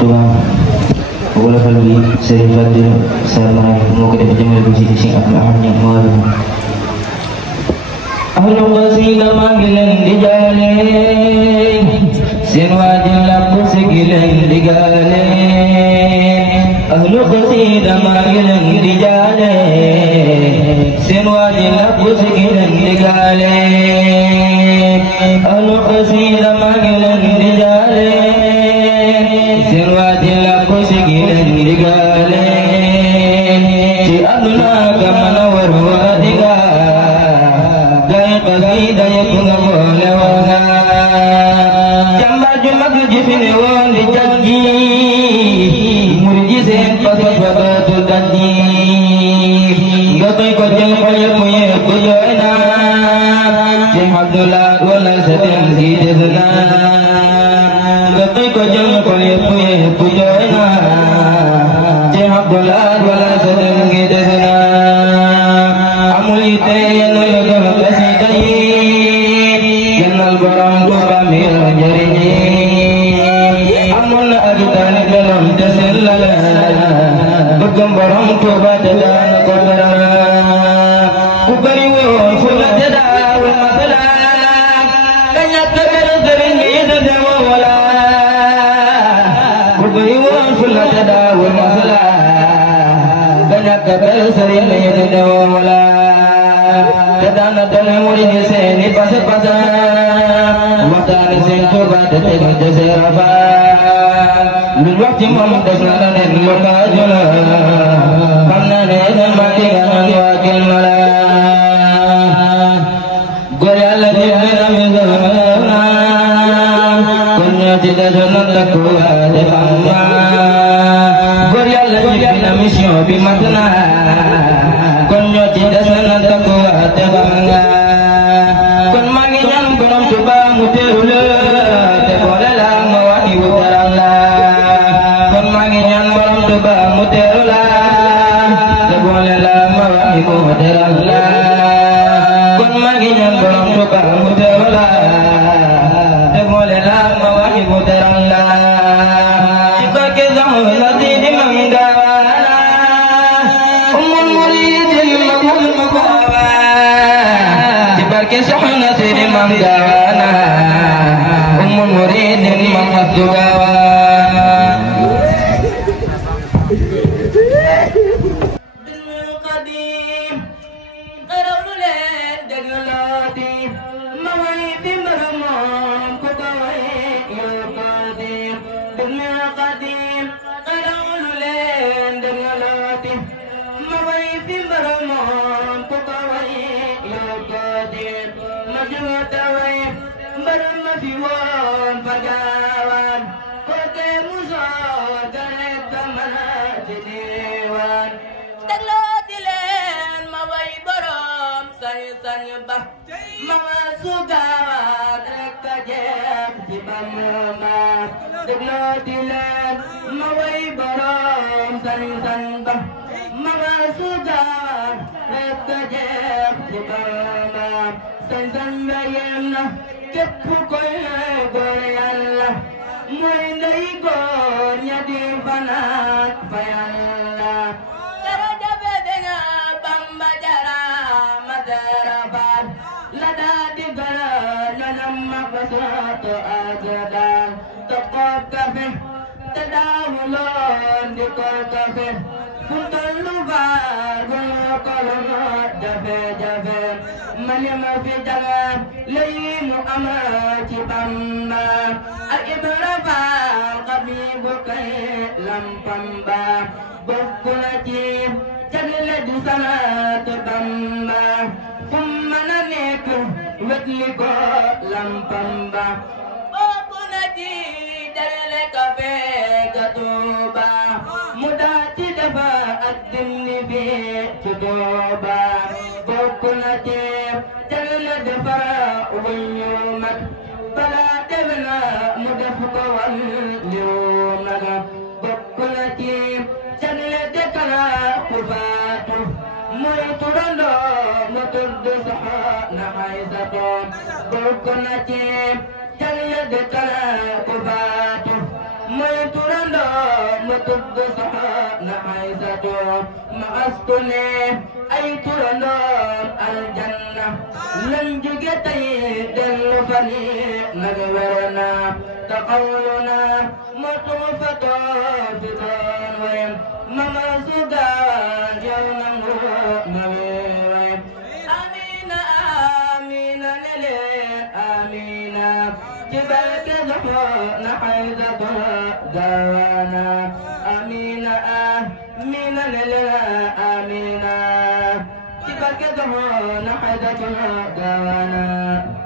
Tuubaa wala fal bi Sëriñ Fàdilu Sarr moo ko def jëmale ko ci Sëriñ Abdul Ahad Ñaŋ moo ahlu qasida maa ngi leen di jaale seen waaji làpp si gi leen di gaale ahlu qasida maa ngi leen di jaale seen waaji làpp si gi leen di gaale ahlu qasida maa ngi leen di jaale seen waaji làpp si gi leen di gaale ci àdduna ka mën a war waa di qasida yëpp nga boole woon jàmbaar ju mag ji fi ne woon di jaggi murid ji seen pas-pas ba dootul dajji nga koy ko jël xol yëpp jooy na ci Abdullah wala sa dem si des na nga koy ko jël xol yëpp jooy na ci Abdullah wala sa dem si des na amul yitte yenn borom Tuubaa mi njariñ amoon na ak taalibe meloom te sellal bëggam borom Tuubaa te daan ko teral ku bari woon fu la te daawul masala ka ñàkk beru sëriñ bi it demoo wala ku bari woon fu la te daawul masala ka ñàkk beru sëriñ bi it demoo wala te daana dana murid seeni pas-pas waxtaane seen Tuubaa te tegal te seera fa lu wax ci moom des na la nen lu kaaju la xam naa ne seen bàkki nga naan waa kenn la góor yàlla di na mi soona kon ñoo ci desoon na takku waa te xam naa góor yàlla di na mission bi mat na kon ñoo ci desoon na takku waa te xam nga kon maa ngi ñaan borom Tuubaa mu teeru la te boole la ma wàññi wu teral la kon maa ngi ñaan borom Tuubaa mu teeru la te boole la ma wàññi wu teral la kon maa ngi ñaan borom Tuubaa mu teeru la te boole la ma wàññi wu teral la ci barke Soxna Sidi Mam Gawana ummul muridin magul magawa ci barke Soxna Sidi Mam Gawana ummul muridin magul magawa Turando وتد صحانا عيسى مغسطني أي ترنام الجنة لن جيتي دل فني نغورنا تقولنا مطوفة فتان وين مما سودان جونا موين آمين آمين للين آمين جبالك زحونا حيزة دوانا آمين آمين للين آمين جبالك زحونا حيزة دوانا